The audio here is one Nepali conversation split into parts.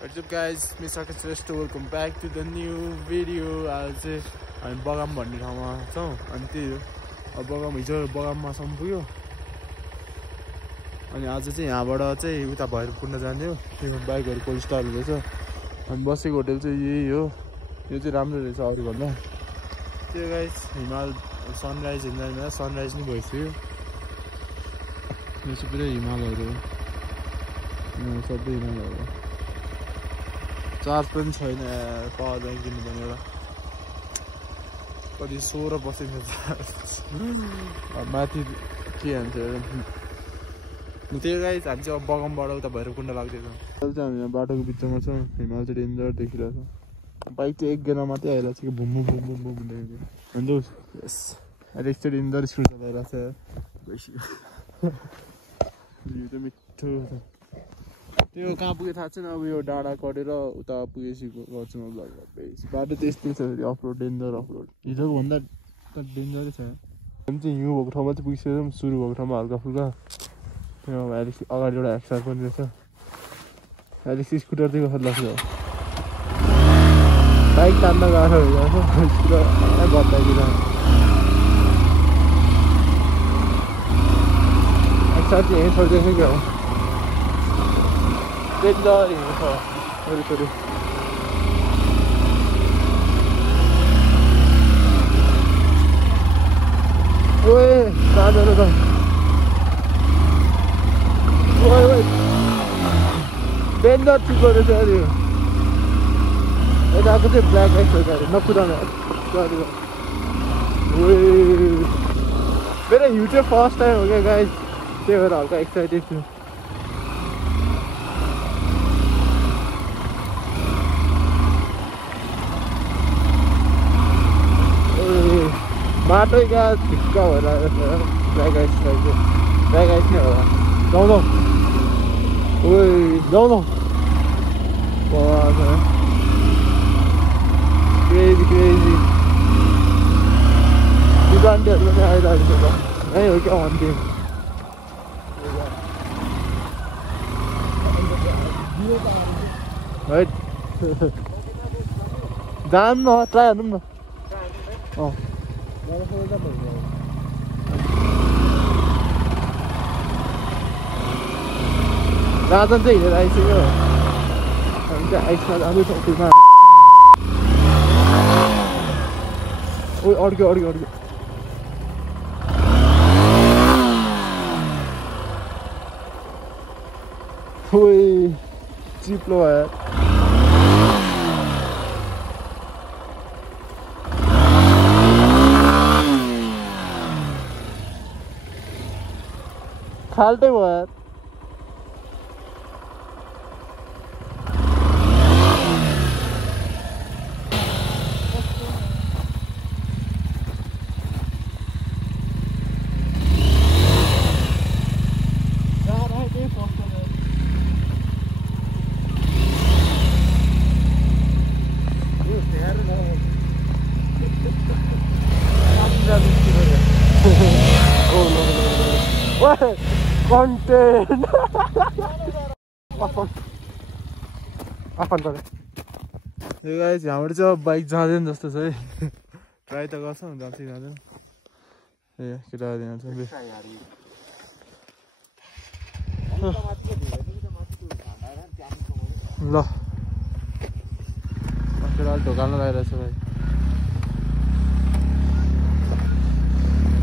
What's up guys, Mr. Sarkis Resto, welcome back to the new video. आज चाहिँ हामी बगाम भन्ने ठाउँमा छौँ अनि त्यही हो अब बगाम हिजो बगाममा सम्म पुग्यो अनि आज चाहिँ यहाँबाट चाहिँ उता भैरवकुण्ड जाने हो त्यो बाइकहरु कोल्ड स्टोरहरु रहेछ अनि बसेको होटल चाहिँ यही हो यो चाहिँ राम्रो रहेछ अरु भन्दा त्यो गाइस हिमाल सनराइज हेर्न सनराइज नि भइसक्यो यो चाहिँ पुरै हिमालहरु हो सबै हिमालहरु चार्ज पनि छैन पावर ब्याङ्क किन्नुपर्ने एउटा कति 16% माथि के भन्छ त्यही गाइस हामी चाहिँ अब बगामबाट उता भैरवकुण्ड लाग्दैछ अहिले चाहिँ हामी यहाँ बाटोको बिचमा छौँ हिमाल चाहिँ डेन्जर देखिरहेछ बाइक चाहिँ एक गेना मात्रै आइरहेको छ कि boom boom boom boom boom हुँदै अन्त यस अहिले एकचोटि डेन्जर स्पिड चलाइरहेको छ भइसक्यो यो चाहिँ मिठो छ त्यो कहाँ पुगे थाहा छैन अब यो डाँडा कटेर उता पुगेपछि गर्छु म ब्लग बाटो चाहिँ यस्तै छ फेरि अफरोड डेन्जर अफरोड हिजोको भन्दा त डेन्जरै छ हामी चाहिँ हिउँ भएको ठाउँमा चाहिँ पुगिसकेको सुरु भएको ठाउँमा हल्का फुल्का त्यो एलेक्स अगाडि एउटा एक्सर पनि रहेछ एलेक्स स्कुटर चाहिँ कसरी लाग्छ बाइक तान्न गाह्रो भइरहेको स्कुटर बत्तातिर एक्सर चाहिँ यहीँ छोडिदिएछ क्या हो डेन्जर हिउँ छ वरिपरि ओए साधहरू त ओए ओए डेन्जर चिप्लो रहेछ अरे यताको चाहिँ ब्ल्याक आइस हो गाडी नकुदाउनु गाडी ओए मेरो हिउँ चाहिँ फर्स्ट टाइम हो क्या गाइस त्यही भएर हल्का एक्साइटेड छु बाटो क्या ढिक्का भएर ब्ल्याक आइस ब्ल्याक आइस नै होला जाउँ ओए जाउँ क्रेजी क्रेजी दुकानहरू पनि आइरहेको छ यहीँ हो क्या भन्थ्यो है जाऊँ न ट्राई हानौँ न अँ राजन चाहिँ हिँडेर आइसक्यो हामी चाहिँ आइसमा जाँदैछौँ त्यसमा ओ अड्क्यो अड्क्यो अड्क्यो ओइ चिप्लो भयो फाल्टै भयो यार content यो गाइस यहाँबाट चाहिँ बाइक जाँदैन जस्तो छ है ट्राई त गर्छौँ जान्छ कि जाँदैन ए केटाहरू यहाँ छ ल केटाहरू ढोकाल्न गइरहेछ भाइ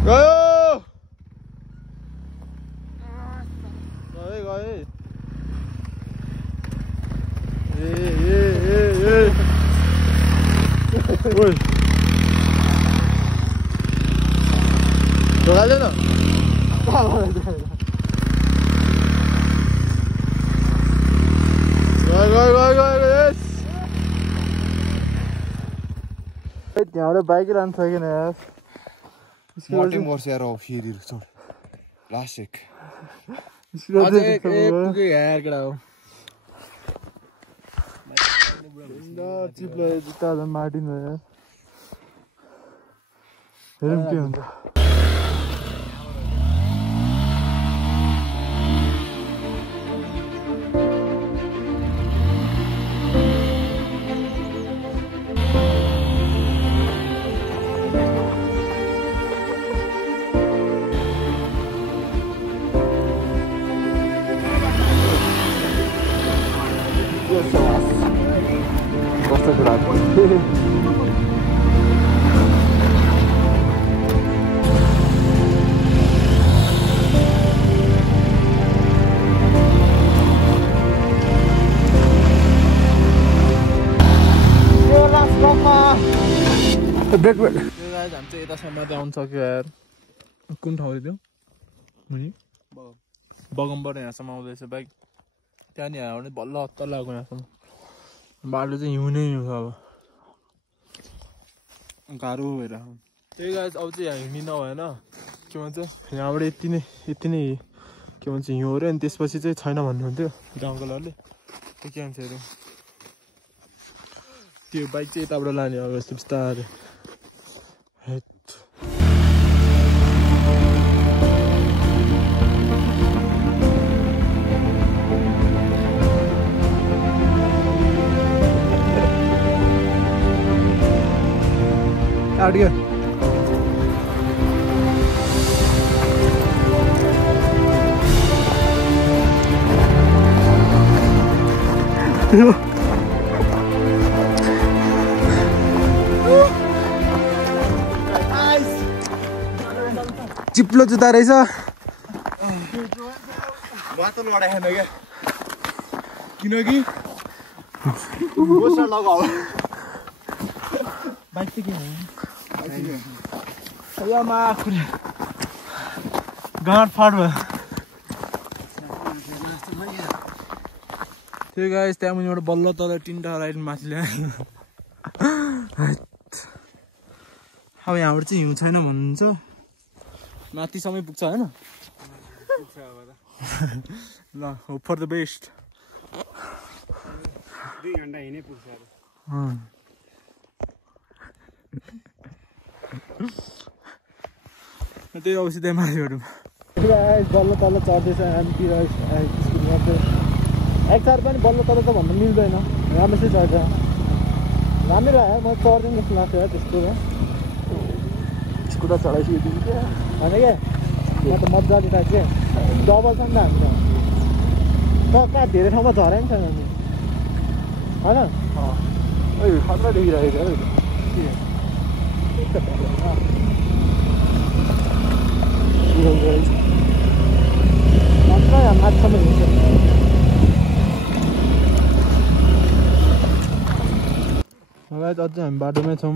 गयो गए ओए ढोकाल्दैन त्यहाँबाट बाइक लानु सकेन यार लास्ट एक यार केटा हो चिप्लो जुत्ता मार्टिन भयो यार हेरौँ के हुन्छ कस्तो कुरा ब्रेक ब्रेक हामी चाहिँ यतासम्म आउनु सक्यो यार कुन ठाउँ थियो बगमबाट यहाँसम्म आउँदैछ बाइक त्यहाँनिर हाल्यो भने बल्ल हत्तर लाग्यो यहाँसम्म बाटो चाहिँ हिउँ नै हिउँ छ अब गाह्रो भएर त्यही गाइस अब चाहिँ यहाँ हिँड्ने नभएन के भन्छ यहाँबाट यति नै के भन्छ हिउँ अरे अनि त्यसपछि चाहिँ छैन भन्नुहुन्थ्यो गाउँकोहरूले त्यो के भन्छ अरे त्यो बाइक चाहिँ यताबाट लाने अब यस्तो बिस्तारै out here. चिप्लो जुत्ता रहेछ बाटो लडाएन क्या किनकि गोसा लगाऊ बाइक चाहिँ के हो यो माखुरी गाँड फाट भयो त्यो गाइस त्यहाँ मुनिबाट बल्ल तल तिनवटा राइड माथि ल्यायो अब यहाँबाट चाहिँ हिउँ छैन भन्नुहुन्छ माथिसम्मै पुग्छ होइन ल होप फर द बेस्ट 2 घन्टा हिँडै पुग्छ त्यही औषधि त्यहाँ माथिहरू बल्ल तल चढ्दैछ हामीतिर स्कुलमा चाहिँ एकचार पनि बल्ल तल त भन्नु मिल्दैन राम्रोसै चढ्छ राम्रै लाग्यो म चढ्दैन जस्तो लाग्छ यार त्यस्तो स्कुटर चढाइसकेको क्या होइन क्या म त मजाले लाग्छ क्या डबल छ नि त हामी त कहाँ धेरै ठाउँमा झराइ नि छैन नि होइन खतरा देखिरहेको छ मजा माथिसम्म हिँड्छ अझै हामी बाटोमै छौँ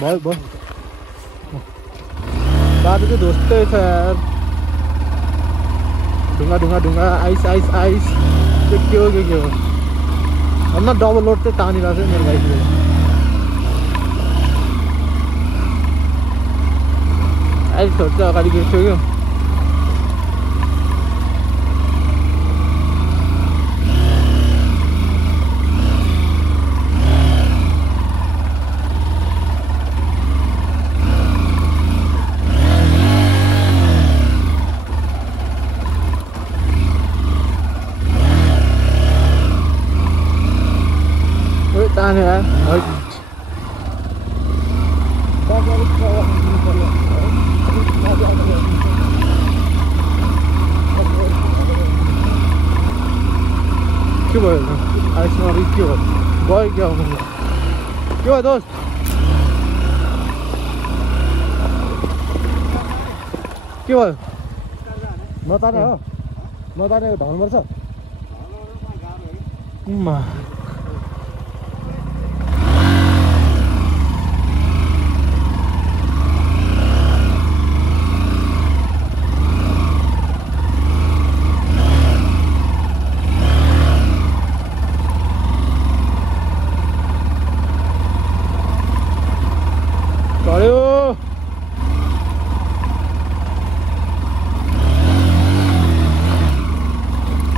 भयो भयो बाटो चाहिँ ध्वस्तै छ यार ढुङ्गा ढुङ्गा ढुङ्गा आइस आइस आइस त्यो के हो भन्दा डबल लोड चाहिँ तानिरहेको छ मेरो बाइकले आइसहरू चाहिँ अगाडि गिर्सक्यो ताने यार के भयो आइसमा के भयो गयो क्या के भयो दोस्त के भयो नताने हो नताने ढल्नुपर्छ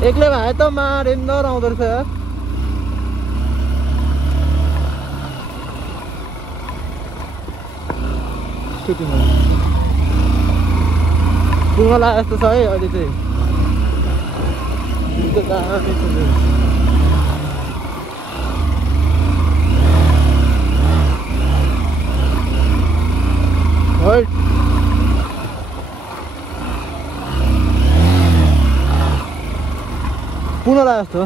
एक्लै भए त मारेन्दर आउँदो रहेछ यार पुग्न लाग्यो जस्तो छ है अहिले चाहिँ पुग्न लाग्यो जस्तो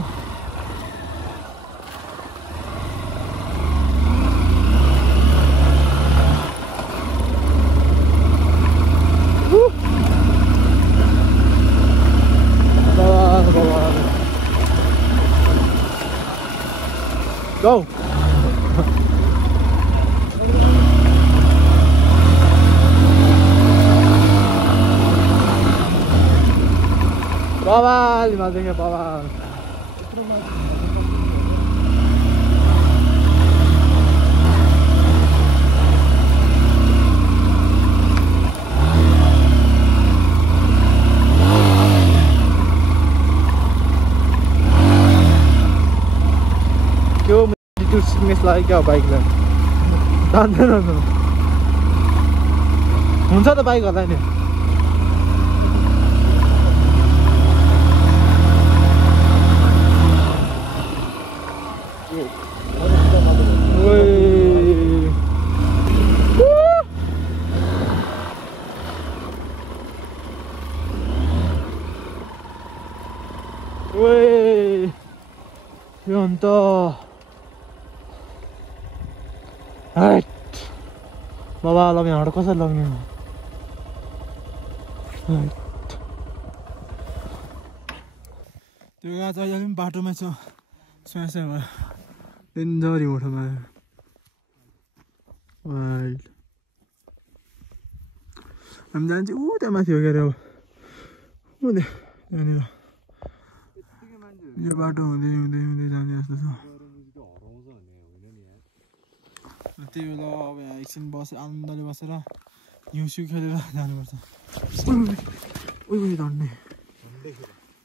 Go! Bawal! Maksudnya bawal. Yo, itu sickness lagi क्या बाइक ला जान्दैन न हुन्छ त बाइक होला नि ओए यो अन्त हाइट बाबा ल यहाँबाट कसरी लग्ने हो त्यो यहाँ चाहिँ अहिले पनि बाटोमा छ स्यासा भयो डेन्जरी मोटोमा हामी जान्छौँ ऊ त्यहाँ माथि हो के अरे अब ऊ त्यहाँनिर यो बाटो हुँदै हुँदै हुँदै जाने जस्तो छ त्यही बेला अब यहाँ एकछिन बसेर आनन्दले बसेर हिउँसिउ खेलेर जानुपर्छ उयो झन्डे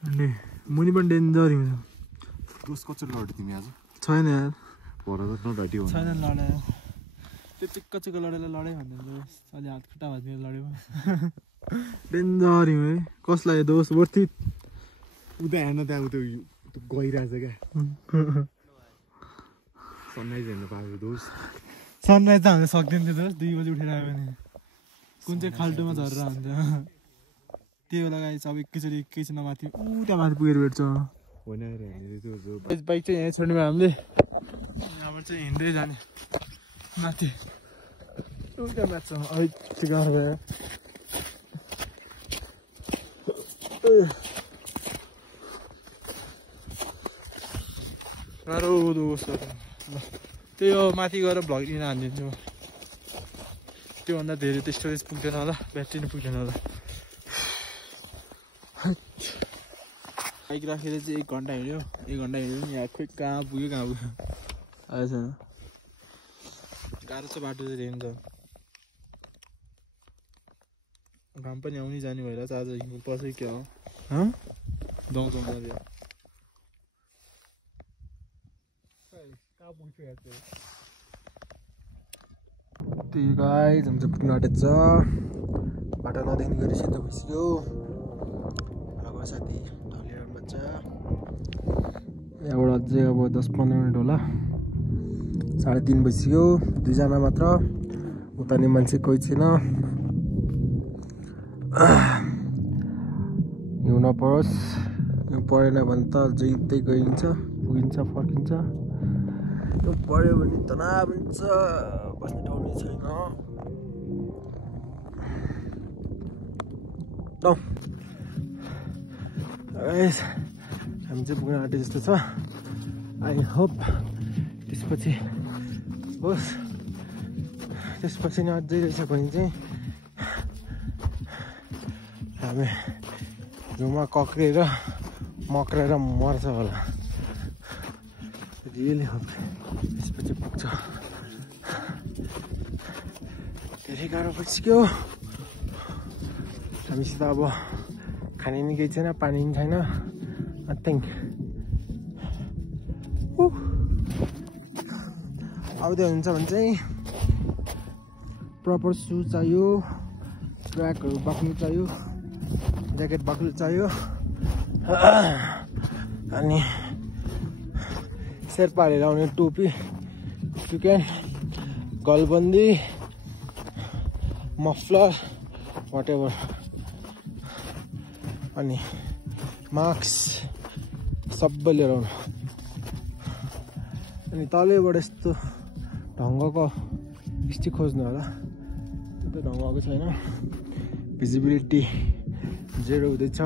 झन्डे मुनि पनि डेन्जर हिउँ छ कसरी लड्यो तिमी आज छैन यार छैन लडायो त्यो चिक्क चिक्क लडेर लडाइ भन्दैन अलि हात खुट्टा भाँच्नेर लड्यो डेन्जर हिउँ है कसलाई दोष वर्ती उता हेर्न त्यहाँ उता गइरहेछ क्या सनराइज हेर्न पाएको दोष सनराइज त हामीले सक्दैन थियो दोष 2 बजी उठेर आयो भने कुन चाहिँ खाल्टोमा झरेर हुन्छ त्यही बेला गाई अब एकैछिन माथि ऊ त्यहाँ माथि पुगेर भेट्छ बाइक चाहिँ यहाँ छोड्ने भयो हामीले यहाँबाट चाहिँ हिँड्दै जाने माथि ऊ त्यहाँ म्याच अलिक गाह्रो भयो गाह्रो दोष त्यही हो माथि गएर भ्लग दिन हानिदिन्छु त्योभन्दा धेरै त स्टोरेज पुग्दैन होला ब्याट्री नै पुग्दैन होला बाइक राखेर चाहिँ 1 घन्टा हिँड्यो 1 घन्टा हिँड्यो नि यहाँ खोइ कहाँ पुग्यो आएको छैन गाह्रो छ बाटो चाहिँ रेन्ज घाम पनि आउनै जाने भइरहेछ आज हिउँ पर्छ क्या हो दाउँछ त्यही गाइस हामी चाहिँ पुग्नु आँटेको छ बाटो नदेख्ने गरी सिधो भइसक्यो अब साथी ढलिएर बच्चा यहाँबाट अझै अब 10-15 मिनट होला 3:30 बजिसक्यो 2 जना मात्र उताने मान्छे कोही छैन हिउँ नपरोस् हिउँ परेन भने त जहीँ गइन्छ पुगिन्छ फर्किन्छ हिउँ पऱ्यो भने तनाव हुन्छ बस्ने ठाउँ नै छैन हामी चाहिँ पुग्न आँटे जस्तो छ आई होप त्यसपछि होस् त्यसपछि नि अझै रहेछ भने चाहिँ हामी हिउँमा कक्रिएर मक्रेर मर्छ होला रियली होप त्यसपछि पुग्छ धेरै गाह्रो भइसक्यो हामीसित अब खाने नि केही छैन पानी नि छैन नथिङ आउँदै हुन्छ भने चाहिँ प्रपर सु चाहियो ट्र्याकहरू बाक्नु चाहियो ज्याकेट बाक्नु चाहियो अनि शेर्पाहरूले लाउने टोपी टुक्यान गलबन्दी मफलर वाटेभर अनि मास्क सबै लिएर आउनु अनि तलैबाट यस्तो ढङ्गको स्टिक खोज्नु होला त्यो ढङ्गको छैन भिजिबिलिटी 0 हुँदैछ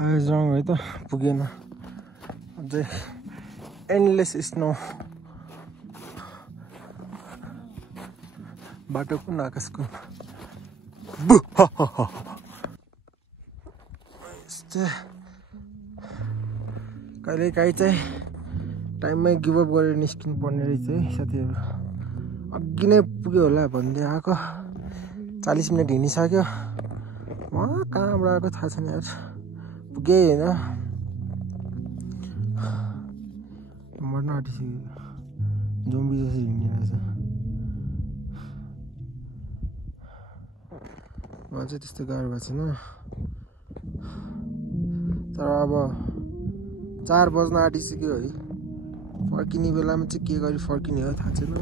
आइज रङ है त पुगेन अझै एन्डलेस स्नो बाटो कुन आकाश कुन कहिलेकाहीँ चाहिँ टाइममै गिभअप गरेर निस्किनु पर्ने रहेछ है साथीहरू अघि नै पुग्यो होला भन्दै आएको 40 मिनट हिँडिसक्यो कहाँबाट आएको थाहा छैन यार पुगेँ होइन मर्न आँटिसक्यो जोम्बी जसरी हिँड्ने रहेछ मलाई चाहिँ त्यस्तो गाह्रो भएको छैन तर अब 4 बज्न आँटिसक्यो है फर्किने बेलामा चाहिँ के गरी फर्किने हो थाहा छैन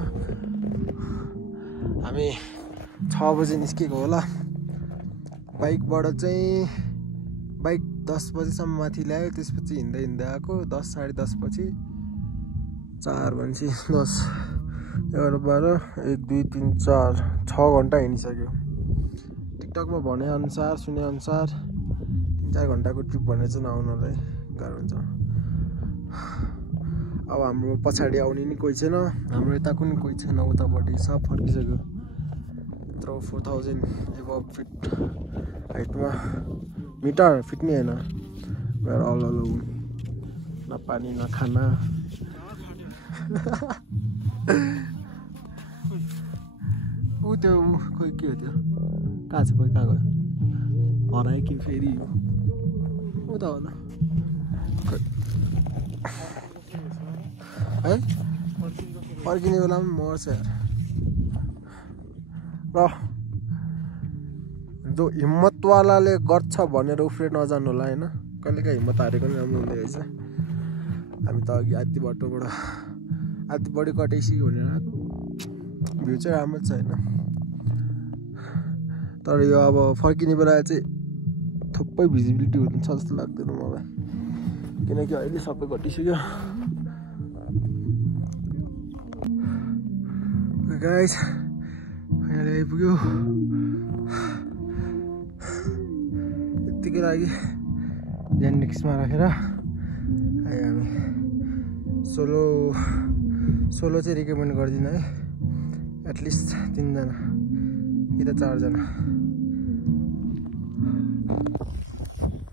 हामी 6 बजे निस्केको होला बाइकबाट चाहिँ बाइक 10 बजेसम्म माथि ल्यायो त्यसपछि हिँड्दै हिँड्दै आएको 10 साढे 10 पछि 4 भनेपछि 10 11 12 1 2 3 4 6 घन्टा हिँडिसक्यो टिकटकमा भनेअनुसार सुनेअनुसार 3-4 घन्टाको ट्रिप भने चाहिँ नआउनलाई गाह्रो हुन्छ अब हाम्रो पछाडि आउने नि कोही छैन हाम्रो यताको नि कोही छैन उतापट्टि सब फर्किसक्यो यत्रो 4000 एबभ फिट हाइटमा मिटर फिट नि होइन अल न पानी न खाना ऊ त्यो खोइ के हो त्यो कहाँ छ कोही कहाँ गयो हरायो कि फेरि उता होला है फर्किने बेलामा पनि मर्छ यार र जो हिम्मतवालाले गर्छ भनेर उफ्रे नजानु होला होइन कहिलेकाहीँ हिम्मत हारेको नि राम्रो हुँदै रहेछ हामी त अघि आधी बाटोबाट आधी बढी कटाइसक्यो भनेर आएको भ्यू चाहिँ राम्रो छ होइन तर यो अब फर्किने बेला चाहिँ थुप्रै भिजिबिलिटी हुन्छ जस्तो लाग्दैन मलाई किनकि अहिले सबै घटिसक्यो गाइस फाइनली आइपुग्यो यतिकै लागि जेनेटिक्समा राखेर आयो हामी सोलो चाहिँ रिकमेन्ड गर्दिनँ है एटलिस्ट 3 जना कि त 4 जना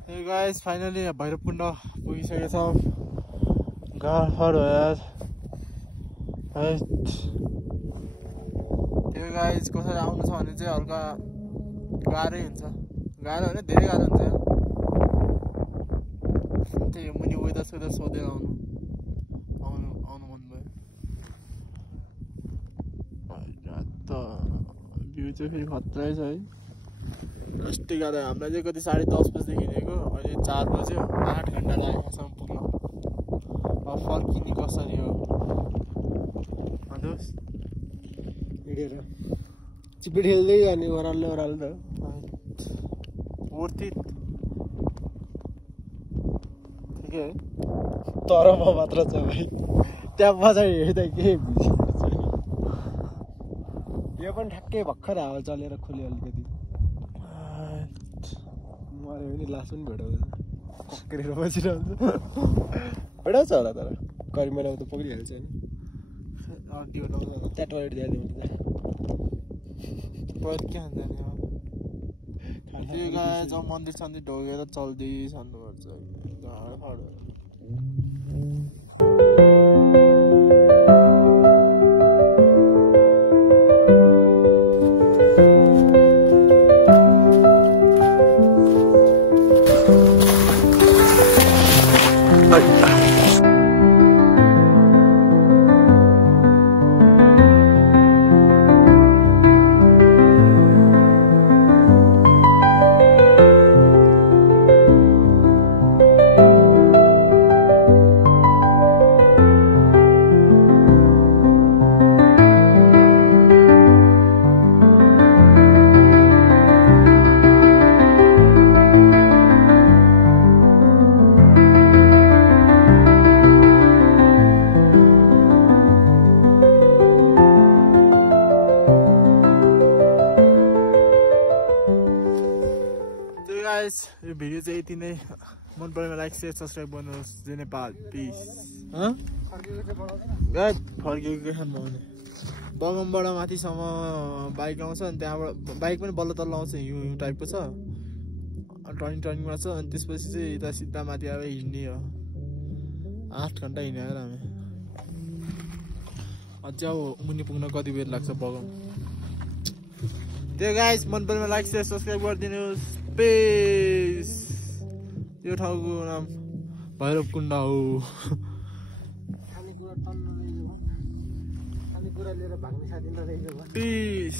Hey guys, finally भैरवकुण्ड पुगिसकेको छौँ गाह्रो यार त्यो गाइस कसरी आउनु छ भने चाहिँ हल्का गाह्रै हुन्छ गाह्रो भने धेरै गाह्रो हुन्छ त्यही मुनि वेदर सेदर सोधेर आउनु मन भयो त भ्यू चाहिँ फेरि खत्रै छ है अस्ति गाह्रो हामीलाई चाहिँ कति 10:30 बजीदेखि हिँडेको अहिले 4 बज्यो 8 घन्टा लागेको छ पुग्न अब फर्किने कसरी हो हिँडेर चिपी ठेल्दै जाने ओह्रालो त वर्थ इट ठिकै है तर म मात्र छ भाइ त्यहाँ पछाडि हेर्दा के यो पनि ठ्याक्कै भर्खर हावा चलेर खोल्यो अलिकति मऱ्यो भने लास पनि भेटाउँदैन कक्रेर बसिरहन्छ भेटाउँछ होला तर गरिमामा त पक्रिहाल्छ नि त्यहाँ टोइलेट ल्याइदिउँ टोइलेट के खान्छ त्यो गाए जब मन्दिर सन्दिर ढोगेर चल्दै छान्नुपर्छ यति नै मन परेमा लाइक शेयर सब्स्क्राइब गर्नुहोस् जय नेपाल पिस फर्केको के खानु पाउने बगमबाट माथिसम्म बाइक आउँछ अनि त्यहाँबाट बाइक पनि बल्ल तल्ल आउँछ हिउँ टाइपको छ टर्निङमा छ अनि त्यसपछि चाहिँ यता सिधा माथि आएर हिँड्ने हो 8 घन्टा हिँडेर हामी अझै अब मुनि पुग्न कति बेर लाग्छ बगम त्यो गाइस मन परेमा लाइक शेयर सब्स्क्राइब गरिदिनुहोस् पेस यो ठाउँको नाम भैरवकुण्ड हो पिस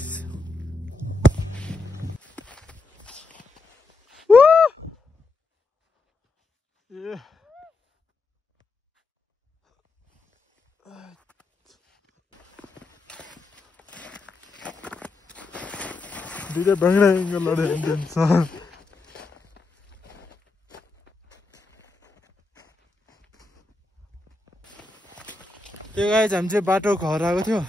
दुईटा बाङ्रा एङ्गल लडेर दिन्छ त्यो गाइस हामी चाहिँ बाटो घर आएको थियो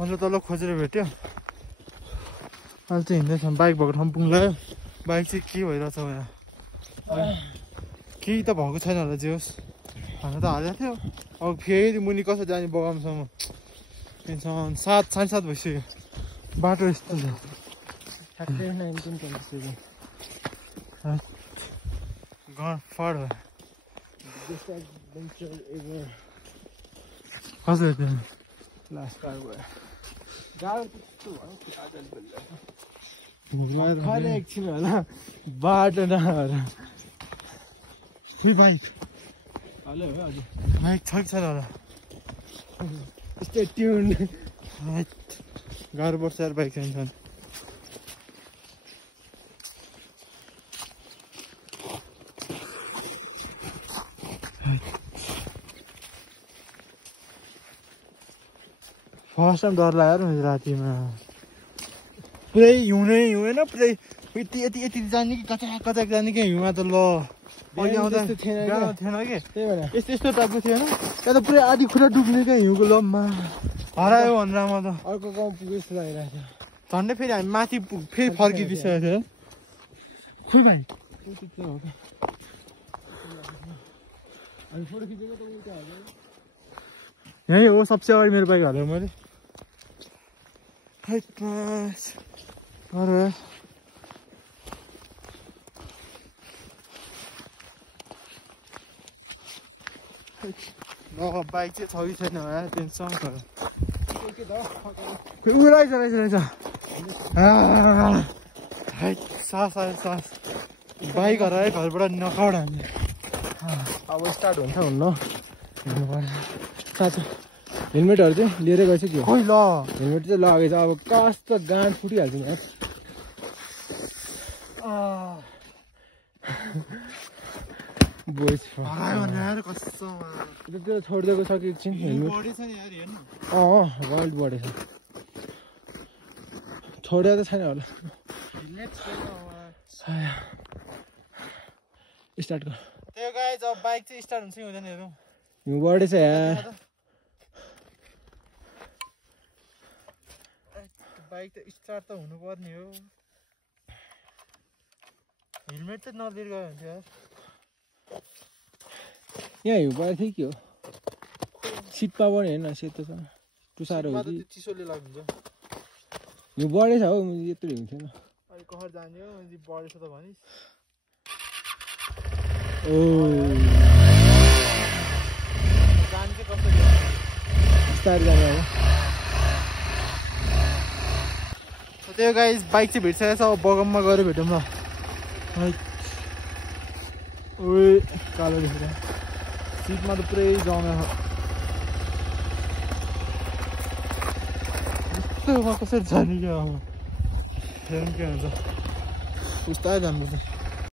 मतलब तल खोजेर भेट्यो अहिले चाहिँ हिँड्दैछौँ बाइक भएको ठाउँ पुग्लायो बाइक चाहिँ के भइरहेछ यहाँ केही त भएको छैन होला जे होस् हाल्न त हालेको थियो अब फेरि मुनि कसो जाने बगामसम्म 7:30 भइसक्यो बाटो यस्तो छ गडफड कसरी थियो लास्ट एकछिन होला बाटो नभएर बाइक बाइक छ कि छैन होला ट्युन गाह्रो पर्छ यार बाइक चाहिन्छ फर्स्ट टाइम डर लाग्यो मैले रातिमा पुरै हिउँनै हिउँदैन पुरै यति यति यति जाने कि कचाक कचाक जाने कि हिउँमा त ल अघि आउँदा थिएन कि यस्तो यस्तो टाइपको थिएन त्यहाँ त पुरै आधी खुट्टा डुब्ने क्या हिउँको लम्बा हरायो भनेर म त अर्को गाउँ पुगेको जस्तो लागिरहेको थियो झन्डै फेरि हामी माथि फेरि फर्किदिइसकेको थियो खोइ भाइ यहीँ हो सबसे अगाडि मेरो बाइक हालेँ मैले बाइक चाहिँ छ कि छैन टेन्सन ऊ रहेछ सास बाइक हरायो घरबाट नखाउड हामी अब स्टार्ट हुन्छ हुन्न साँच्चै हेलमेटहरू चाहिँ लिएरै गएछ कि खोइ ल हेलमेट चाहिँ लगेछ अब कस्तो गाँड फुटिहाल्छ नि बोइस त्यो छोडिदिएको छ कि एकछिन हेलमेट वर्ल्ड बढेछ छोडेको त छैन होला स्टार्ट गर त्यो गाइस अब बाइक चाहिँ स्टार्ट हुन्छ कि हुँदैन हेरौँ हिउँ बढेछ यार बाइक त स्टार्ट त हुनुपर्ने हो हेलमेट चाहिँ नलिएर गयो भने थियो यहाँ हिउँ परेको थियो कि हो सिटमा पनि हेर्न सेतो छ टुसारो हो कि चिसोले लाग्छ हिउँ बढेछ हौ यत्रो हिउँ थिएन अहिले कहर जाने हो बढेछ त भनिस् जाने चाहिँ कसरी बिस्तारै जाने अब त्यो गाइस बाइक चाहिँ भेटिसकेको छ अब बगममा गएर भेटौँ ल ओए कालो देखेर सिटमा त पुरै जमा यस्तोमा कसरी जाने क्या अब हेरौँ के हुन्छ उस्तै जानुपर्छ